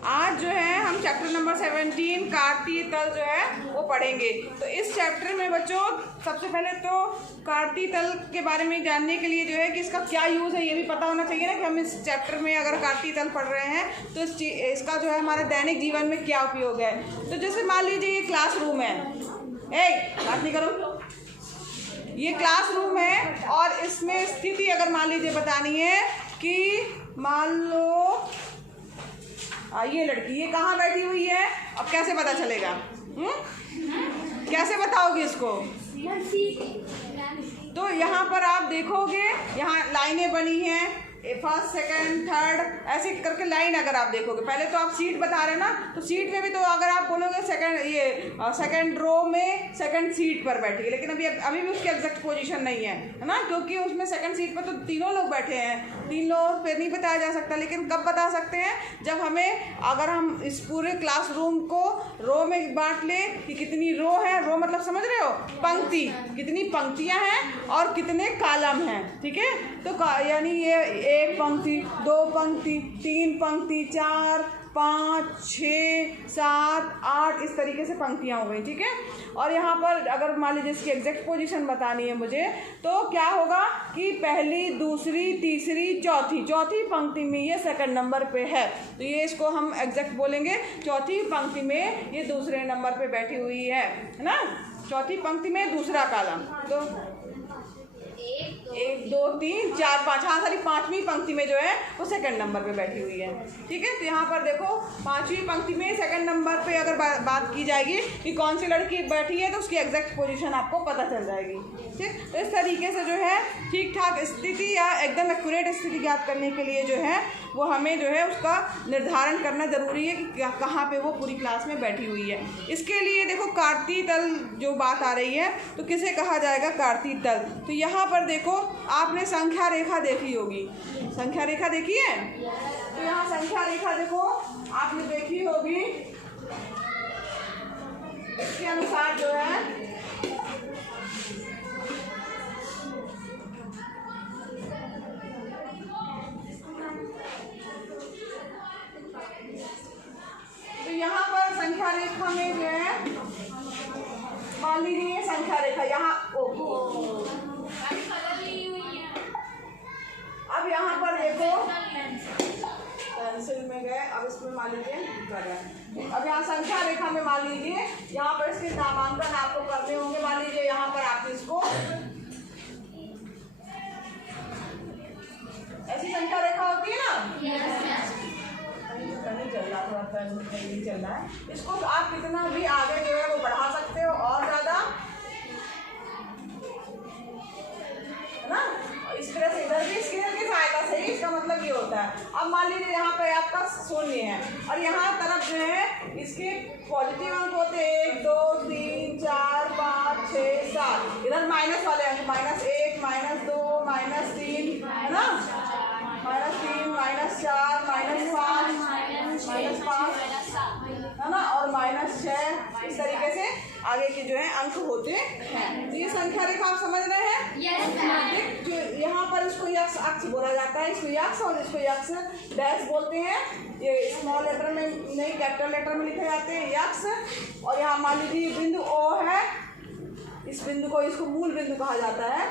आज जो है हम चैप्टर नंबर 17 कार्तीय तल जो है वो पढ़ेंगे। तो इस चैप्टर में बच्चों सबसे पहले तो कार्तीय तल के बारे में जानने के लिए जो है कि इसका क्या यूज़ है ये भी पता होना चाहिए ना, कि हम इस चैप्टर में अगर कार्तीय तल पढ़ रहे हैं तो इसका जो है हमारे दैनिक जीवन में क्या उपयोग है। तो जैसे मान लीजिए ये क्लासरूम है, बात नहीं करो, ये क्लासरूम है और इसमें स्थिति अगर मान लीजिए बतानी है कि मान लो ये लड़की ये कहाँ बैठी हुई है, अब कैसे पता चलेगा? कैसे बताओगे इसको? तो यहाँ पर आप देखोगे यहाँ लाइनें बनी हैं, फर्स्ट सेकंड थर्ड ऐसे करके लाइन अगर आप देखोगे, पहले तो आप सीट बता रहे हैं ना, तो सीट में भी तो अगर आप बोलोगे सेकंड रो में सेकंड सीट पर बैठी है, लेकिन अभी भी उसकी एग्जैक्ट पोजीशन नहीं है ना, क्योंकि उसमें सेकंड सीट पर तो तीनों लोग बैठे हैं, तीन लोग पे नहीं बताया जा सकता। लेकिन कब बता सकते हैं? जब हमें अगर हम इस पूरे क्लासरूम को रो में बांट ले कि कितनी रो है, रो मतलब समझ रहे हो, पंक्ति, कितनी पंक्तियां हैं और कितने कॉलम हैं, ठीक है। तो यानी ये एक पंक्ति, दो पंक्ति, तीन पंक्ति, 4 5 6 7 8 इस तरीके से पंक्तियाँ हो गई, ठीक है। और यहाँ पर अगर मान लीजिए इसकी एग्जैक्ट पोजीशन बतानी है मुझे, तो क्या होगा कि पहली दूसरी तीसरी चौथी पंक्ति में ये सेकंड नंबर पे है, तो ये इसको हम एग्जैक्ट बोलेंगे, चौथी पंक्ति में ये दूसरे नंबर पे बैठी हुई है ना, चौथी पंक्ति में दूसरा कॉलम। तो 1 2 3 4 5, हाँ सारी पांचवी पंक्ति में जो है वो सेकंड नंबर पे बैठी हुई है, ठीक है। तो यहाँ पर देखो पांचवी पंक्ति में सेकंड नंबर पे अगर बात की जाएगी कि कौन सी लड़की बैठी है तो उसकी एग्जैक्ट पोजीशन आपको पता चल जाएगी, ठीक। तो इस तरीके से जो है ठीक ठाक स्थिति या एकदम एक्यूरेट स्थिति ज्ञात करने के लिए जो है वो हमें जो है उसका निर्धारण करना ज़रूरी है कि कहाँ पे वो पूरी क्लास में बैठी हुई है। इसके लिए देखो कार्तीय तल जो बात आ रही है तो किसे कहा जाएगा? कार्तीय तल। तो यहाँ पर देखो आपने संख्या रेखा देखी होगी, संख्या रेखा देखी है? तो यहाँ संख्या रेखा देखो आपने देखी होगी, इसके अनुसार जो है तो यहाँ पर संख्या रेखा में जो है मान लीजिए संख्या रेखा यहाँ अब यहाँ पर देखो पेंसिल में गए, अब इसमें मान लीजिए कर रहे हैं, अब यहाँ संख्या रेखा में मान लीजिए यहाँ पर इसके नामांकन आपको करने होंगे। मान लीजिए यहाँ पर आप इसको ऐसी संख्या रेखा होती है ना, नहीं चल रहा, थोड़ा पेन नहीं चल रहा है, इसको तो आप कितना भी आगे जो है वो बढ़ा सकते हो और ज़्यादा, है ना। इस तरह से इधर भी स्केल की सहायता से ही इसका मतलब ये होता है। अब मान लीजिए यहाँ पे आपका 0 है और यहाँ तरफ जो है इसके पॉजिटिव अंक होते हैं 1 2 3 4 5 6 7, इधर माइनस वाले अंक -1 -2 -3, है ना, -3 -4 -5 है ना, और -6, इस तरीके से आगे के जो है अंक होते हैं। तो ये संख्या रेखा आप समझ रहे हैं? yes, जो यहाँ पर इसको यक्ष अक्ष बोला जाता है, इसको यक्ष और इसको यक्ष डैश बोलते हैं। ये स्मॉल लेटर में नहीं कैपिटल लेटर में लिखे जाते हैं यक्ष। और यहाँ मान लीजिए बिंदु O है, इस बिंदु को इसको मूल बिंदु कहा जाता है,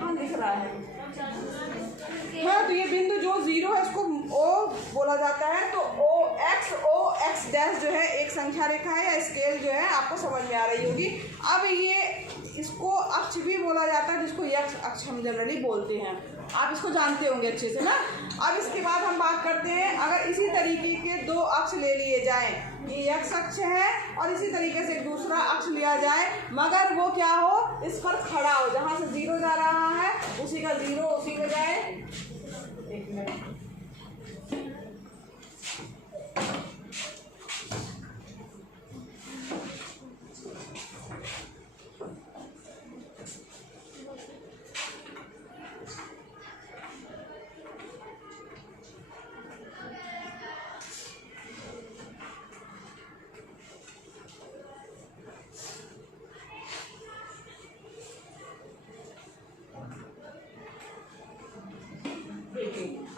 हाँ लिख रहा है हाँ। तो ये बिंदु जो 0 है इसको O बोला जाता है। तो O X डैश जो है एक संख्या रेखा है या स्केल जो है आपको समझ में आ रही होगी। अब ये इसको अक्ष भी बोला जाता है, जिसको यक्ष अक्ष हम जनरली बोलते हैं, आप इसको जानते होंगे अच्छे से ना। अब इसके बाद हम बात करते हैं, अगर इसी तरीके के 2 अक्ष ले लिए जाएं, ये यक्ष अक्ष है और इसी तरीके से दूसरा अक्ष लिया जाए, मगर वो क्या हो, इस पर खड़ा हो, जहाँ से 0 जा रहा है उसी का 0 उसी में जाए। एक मिनट,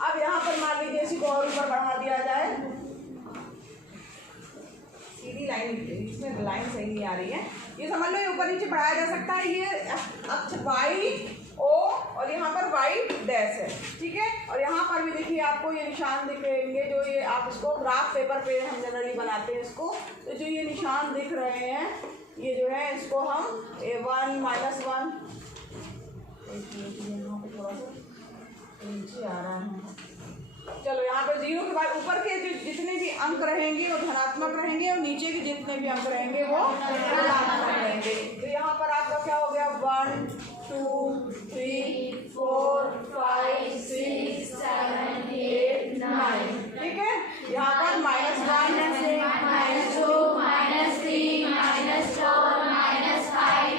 अब यहाँ पर मान लीजिए इसी को और ऊपर बढ़ा दिया जाए, लाइन, इसमें लाइन सही नहीं आ रही है, ये समझ लो ये ऊपर नीचे बढ़ाया जा सकता है। ये अक्ष वाई ओ और यहाँ पर वाई डैश है, ठीक है। और यहाँ पर भी देखिए आपको ये निशान दिखेंगे, जो ये आप इसको ग्राफ पेपर पे हम जनरली बनाते हैं इसको, तो जो ये निशान दिख रहे हैं ये जो है इसको हम A1 -1, यहाँ पे थोड़ा सा नीचे आ रहा है। चलो यहाँ पर 0 के बाद ऊपर के जो जितने भी अंक रहेंगे वो धनात्मक रहेंगे और नीचे के जितने भी अंक रहेंगे वो ऋणात्मक रहेंगे। तो यहाँ पर आपका क्या हो गया 1 2 3 4 5 6 7 8 9, ठीक है। यहाँ पर -1 -2 -3 -4 -5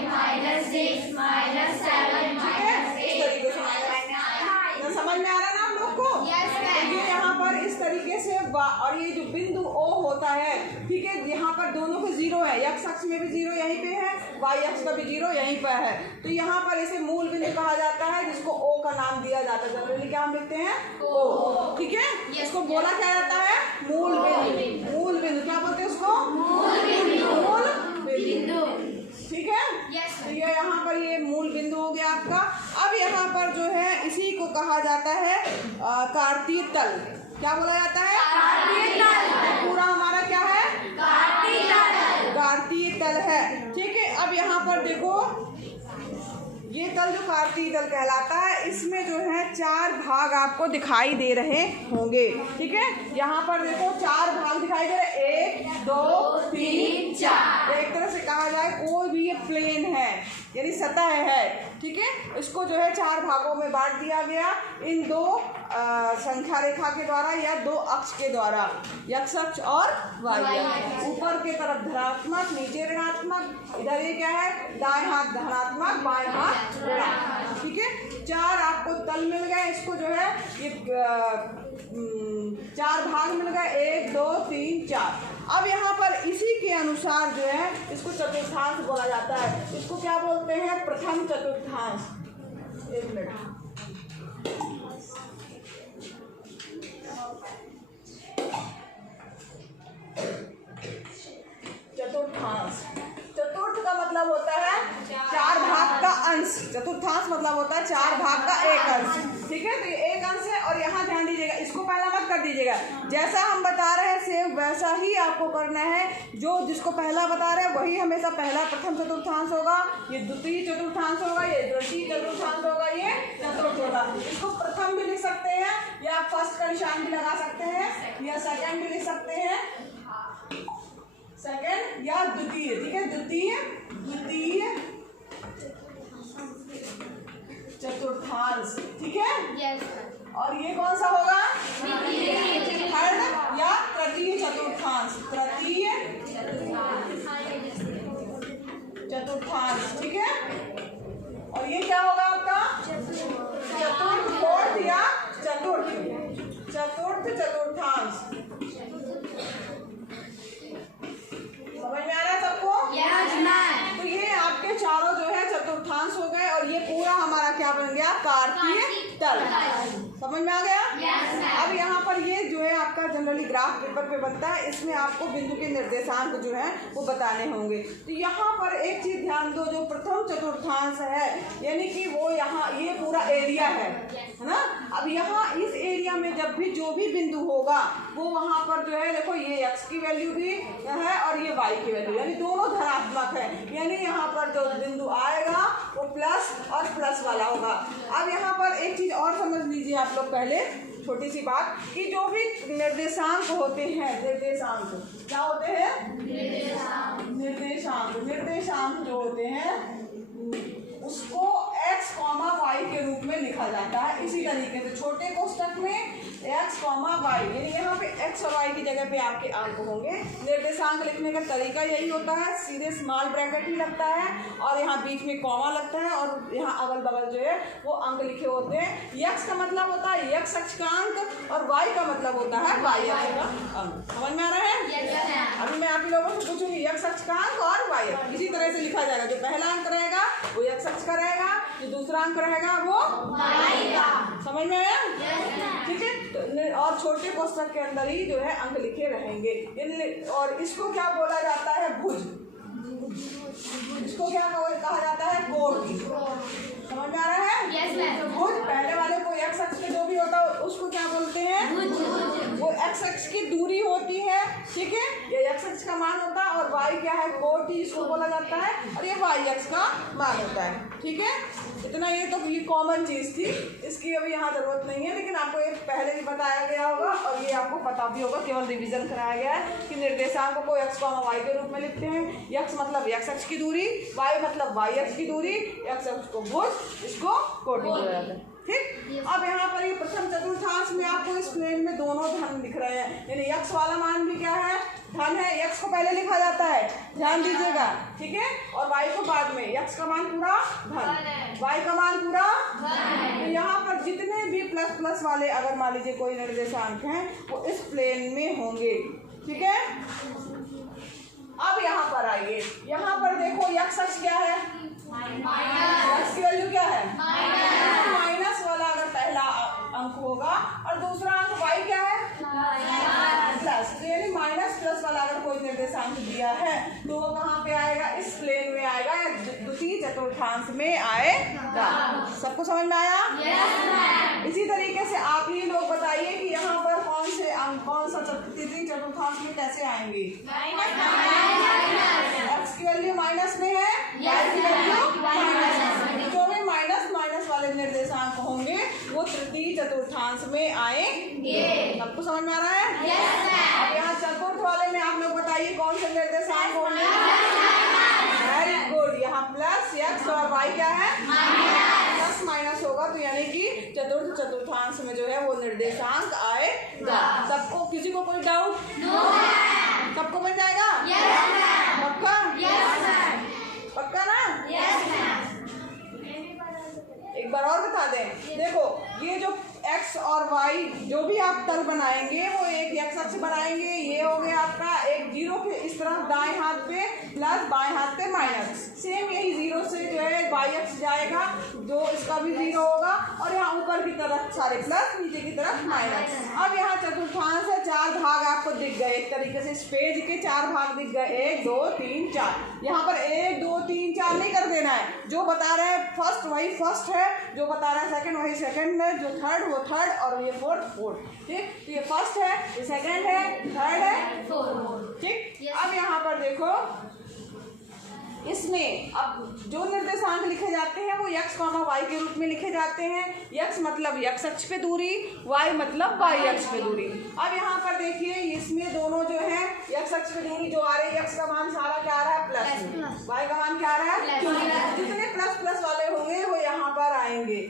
-6 -7, ठीक है। इस तरीके से समझ में आ रहा है ना आप लोग को? ये यहाँ पर इस तरीके से और ये जो बिंदु O होता है, ठीक है, यहाँ पर दोनों के 0 है, x अक्ष में भी 0 यहीं पे है, y अक्ष का भी 0 यहीं पर है। तो यहाँ पर इसे मूल बिंदु कहा जाता है, जिसको O का नाम दिया जाता है। जनरली क्या हम लिखते हैं O, ठीक है। इसको बोला क्या जाता है मूल बिंदु। मूल बिंदु क्या बोलते हैं उसको? मूल बिंदु, ठीक है। तो ये यहाँ पर ये मूल बिंदु हो गया आपका। अब यहाँ पर जो है इसी को कहा जाता है कार्तीय तल। क्या बोला जाता है? कार्तीय तल। पूरा हमारा क्या है? कार्तीय तल। कार्तीय तल है, ठीक है। अब यहाँ पर देखो ये तल जो कार्तीय तल कहलाता है, इसमें जो है 4 भाग आपको दिखाई दे रहे होंगे, ठीक है। यहाँ पर देखो 4 भाग दिखाई दे रहे, 1 2 3 4। एक तरह से कहा जाए कोई भी ये प्लेन है यानी सतह है, ठीक है। इसको जो है 4 भागों में बांट दिया गया इन 2 संख्या रेखा के द्वारा या 2 अक्ष के द्वारा, x अक्ष और y अक्ष। ऊपर के तरफ धनात्मक, नीचे ऋणात्मक, इधर ये क्या है दाएं हाथ धनात्मक बाएं हाथ ऋणात्मक, ठीक है। 4 आपको तल मिल गए, इसको जो है ये 4 भाग मिल गए, 1 2 3 4। अब यहाँ पर इसी के अनुसार जो है इसको चतुर्थांश बोला जाता है। इसको क्या बोलते हैं? प्रथम चतुर्थांश। एक मिनट, चतुर्थांश। चतुर्थ का मतलब होता है 4 भाग का अंश। चतुर्थांश मतलब होता है 4 भाग का एक अंश, ठीक है। तो ये एक अंश है और यहाँ ध्यान दीजिएगा, इसको पहला मत कर दीजिएगा। जैसा हम बता रहे हैं सेम वैसा ही आपको करना है। जो जिसको पहला बता रहे हैं वही हमेशा पहला प्रथम चतुर्थांश होगा, ये द्वितीय चतुर्थांश होगा, ये तृतीय चतुर्थांश होगा, ये चतुर्थ होगा। इसको प्रथम भी लिख सकते हैं या फर्स्ट का निशान भी लगा सकते हैं या सेकंड भी लिख सकते हैं, सेकंड या द्वितीय, ठीक है। द्वितीय चतुर्थांश, ठीक है। yes, और ये कौन सा होगा? थर्ड या तृतीय चतुर्थांश। तृतीय चतुर्थांश, ठीक है। और ये क्या होगा आपका? चतुर्थ, फोर्थ या चतुर्थ चतुर्थांश। समझ में आ रहा है सबको? तो ये आपके चारों जो है चतुर्थांश हो गए और ये पूरा हमारा क्या बन गया? कार्तीय तल। समझ में आ गया? अब यहाँ पर ये जो है आपका जनरली ग्राफ पेपर पे बनता है, इसमें आपको बिंदु के निर्देशांक जो है वो बताने होंगे। तो यहाँ पर एक चीज ध्यान दो, जो प्रथम चतुर्थांश है यानी कि वो यहाँ ये पूरा एरिया है ना। अब यहाँ इस एरिया में जब भी जो भी बिंदु होगा वो वहाँ पर जो है देखो ये x की वैल्यू भी है और ये y की वैल्यू, यानी दोनों धनात्मक है। यानी यहाँ पर जो बिंदु आएगा वो प्लस और प्लस वाला होगा। अब यहाँ पर एक चीज और समझ लीजिए आप लोग, पहले छोटी सी बात कि जो भी निर्देशांक होते हैं, निर्देशांक क्या होते हैं? निर्देशांक जो होते हैं उसको x, y के रूप में लिखा जाता है। इसी तरीके से छोटे कोष्टक में x, y यानी यहाँ पे x और y की जगह पे आपके अंक होंगे। निर्देशांक लिखने का तरीका यही होता है, सीधे स्मॉल ब्रैकेट ही लगता है और यहाँ बीच में कॉमा लगता है और यहाँ अगल बगल जो है वो अंक लिखे होते हैं। x का मतलब होता है x अक्ष का अंक और y का मतलब होता है y अक्ष का अंक। समझ में आ रहा है? अभी मैं आप लोगों से पूछूंगी x अक्ष का अंक और y अक्ष, इसी तरह से लिखा जाएगा। जो पहला अंक रहेगा वो x अक्ष का रहेगा, जो दूसरा अंक रहेगा वो y का। समझ में आया? ठीक है। तो और छोटे कोष्ठक के अंदर ही जो है अंक लिखे रहेंगे। और इसको क्या बोला जाता है? भुज। इसको क्या कहा जाता है? कोटि। समझ में आ रहा है? Yes ma'am. भुज पहले वाले को x अक्ष पे जो भी होता है उसको क्या बोलते हैं? वो x अक्ष की दूरी होती है। ठीक है, ये x अक्ष का मान होता है और y क्या है? कोटि इसको बोला जाता है और ये y अक्ष का मान होता है। ठीक है, इतना ये तो ये कॉमन चीज थी, इसकी अभी यहाँ जरूरत नहीं है, लेकिन आपको ये पहले भी बताया गया होगा और ये आपको पता भी होगा, केवल रिवीजन कराया गया है कि निर्देशांकों को x, y के रूप में लिखते हैं। x मतलब x अक्ष की दूरी, y मतलब y अक्ष की दूरी, x अक्ष को भुज, इसको कोटि बोला जाता है। ठीक। अब यहाँ पर ये प्रथम चतुर्थांश में आपको इस प्लेन में दोनों धन दिख रहे हैं, यानी x वाला मान भी क्या है? धन है। x को पहले लिखा जाता है, ध्यान दीजिएगा। ठीक है, और y को बाद में। x का मान पूरा धन, y का मान पूरा धन। तो यहाँ पर जितने भी प्लस प्लस वाले अगर मान लीजिए कोई निर्देशांक हैं वो इस प्लेन में होंगे। ठीक है, अब यहाँ पर आइए, यहाँ पर देखो x अक्ष क्या है? x की वैल्यू क्या है? माइनस वाला अगर पहला अंक होगा और दूसरा अंक y क्या है? प्लस। तो यानी माइनस प्लस वाला अगर कोई निर्देशांक दिया है तो वो कहाँ पे आएगा? इस प्लेन में आएगा या द्वितीय चतुर्थांश में आएगा। सबको समझ में आया? इसी तरीके से आप ही लोग बताइए कि यहाँ पर कौन से अंक कौन सा तृतीय चतुर्थांश में कैसे आएंगे? x की वैल्यू माइनस में है, y की वैल्यू माइनस में। जो भी माइनस माइनस वाले निर्देशांक होंगे वो तृतीय चतुर्थांश में आएंगे। सबको समझ में आ रहा है? अब यहाँ चतुर्थ वाले में आप लोग बताइए कौन से निर्देशांक होंगे? Very good. यहाँ प्लस x और y क्या है? प्लस माइनस होगा, तो यानी कि चतुर्थ चतुर्थांश में जो है वो निर्देशांक आएगा। सबको, किसी को कोई डाउट? सबको बन जाएगा? पक्का? पक्का ना? एक बार और बता दें, देखो ये जो x और y जो भी आप तल बनाएंगे वो एक x अक्ष बनाएंगे, ये हो गया आपका एक जीरो के इस तरफ दाएं हाथ पे प्लस बाएं हाथ पे माइनस। सेम यही जीरो से जो है y अक्ष जाएगा, जो इसका भी जीरो होगा, और यहाँ ऊपर की तरफ सारे प्लस, नीचे की तरफ माइनस। अब यहाँ चतुर्थांश है, चार भाग आपको दिख गए, एक तरीके से इस पेज के चार भाग दिख गए, 1 2 3 4। यहाँ पर 1 2 3 4 नहीं कर देना है, जो बता रहे हैं फर्स्ट वही फर्स्ट है, जो बता रहा है सेकंड वही सेकंड है, जो थर्ड वो थर्ड और ये फोर्थ। ठीक, तो ये फर्स्ट है, ये सेकंड है, थर्ड है, फोर्थ। ठीक। अब यहाँ पर देखो, इसमें अब जो निर्देशांक लिखे जाते हैं वो x, y के रूप में लिखे जाते हैं। x मतलब x अक्ष पे दूरी, y मतलब y अक्ष पे दूरी। अब यहाँ पर देखिए इसमें दोनों जो है x अक्ष पे दूरी जो आ रही है, x का मान सारा क्या आ रहा है? प्लस। y का मान क्या आ रहा है? जितने प्लस प्लस वाले होंगे वो यहाँ पर आएंगे।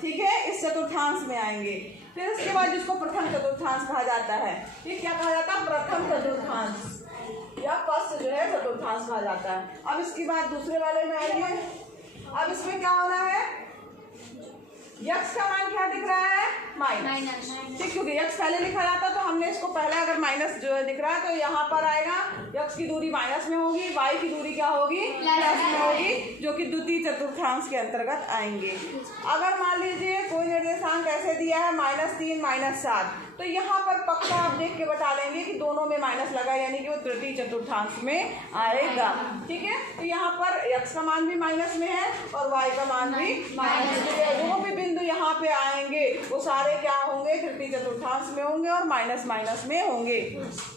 ठीक है, इस चतुर्थांश में आएंगे। फिर उसके बाद जिसको प्रथम चतुर्थांश कहा जाता है, ये क्या कहा जाता है? प्रथम चतुर्थांश या फर्स्ट जो है चतुर्थांश कहा जाता है। अब इसके बाद दूसरे वाले में आएंगे। अब इसमें क्या होना है? x का मान क्या दिख रहा है? माइनस। ठीक, क्योंकि x पहले लिखा जाता तो हमने इसको पहले अगर माइनस जो है दिख रहा है तो यहाँ पर आएगा x की दूरी माइनस में होगी, y की दूरी क्या होगी? प्लस में होगी, जो कि द्वितीय चतुर्थांश के अंतर्गत आएंगे। अगर मान लीजिए कोई निर्देशांक ऐसे दिया है -3 -7, तो यहाँ पर पक्का आप देख के बता देंगे कि दोनों में माइनस लगा, यानी कि वो तृतीय चतुर्थांश में आएगा। ठीक है, तो यहाँ पर x का मान भी माइनस में है और y का मान भी माइनस में है। जो भी बिंदु यहाँ पे आएंगे वो सारे क्या होंगे? तृतीय चतुर्थांश में होंगे और माइनस माइनस में होंगे।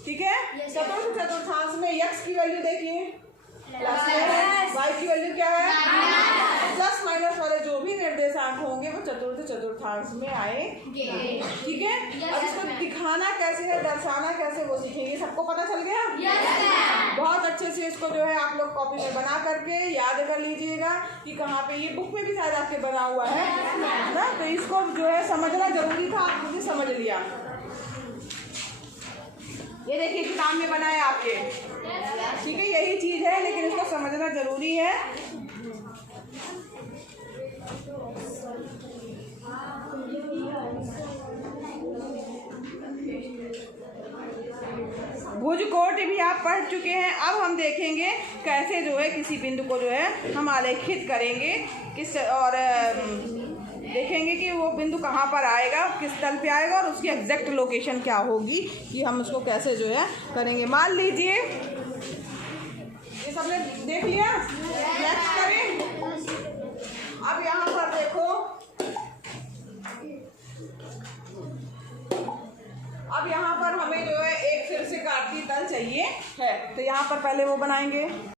ठीक है, चतुर्थ चतुर्थांश में x की वैल्यू देखिए प्लस है, y की वैल्यू क्या है? प्लस माइनस वाले जो भी निर्देशांक होंगे वो चतुर्थ चतुर्थांश में आएंगे। ठीक है, अब इसको दिखाना कैसे है, दर्शाना कैसे, वो सीखेंगे। सबको पता चल गया? बहुत अच्छे से इसको जो है आप लोग कॉपी में बना करके याद कर लीजिएगा कि कहाँ पे, ये बुक में भी शायद आपके बना हुआ है ना, तो इसको जो है समझना जरूरी था, आप मुझे समझ लिया। ये देखिए किताब में बना है आपके। ठीक है, यही चीज है, लेकिन इसको समझना जरूरी है। भुज कोट भी आप पढ़ चुके हैं। अब हम देखेंगे कैसे जो है किसी बिंदु को जो है हम आलेखित करेंगे किस, और देखेंगे कि वो बिंदु कहाँ पर आएगा, किस तल पे आएगा और उसकी एग्जैक्ट लोकेशन क्या होगी, कि हम उसको कैसे जो है करेंगे। मान लीजिए ये सबने देख लिया, नेक्स्ट करें। अब यहाँ पर देखो, अब यहाँ पर हमें जो है एक फिर से काटती तल चाहिए है, तो यहाँ पर पहले वो बनाएंगे।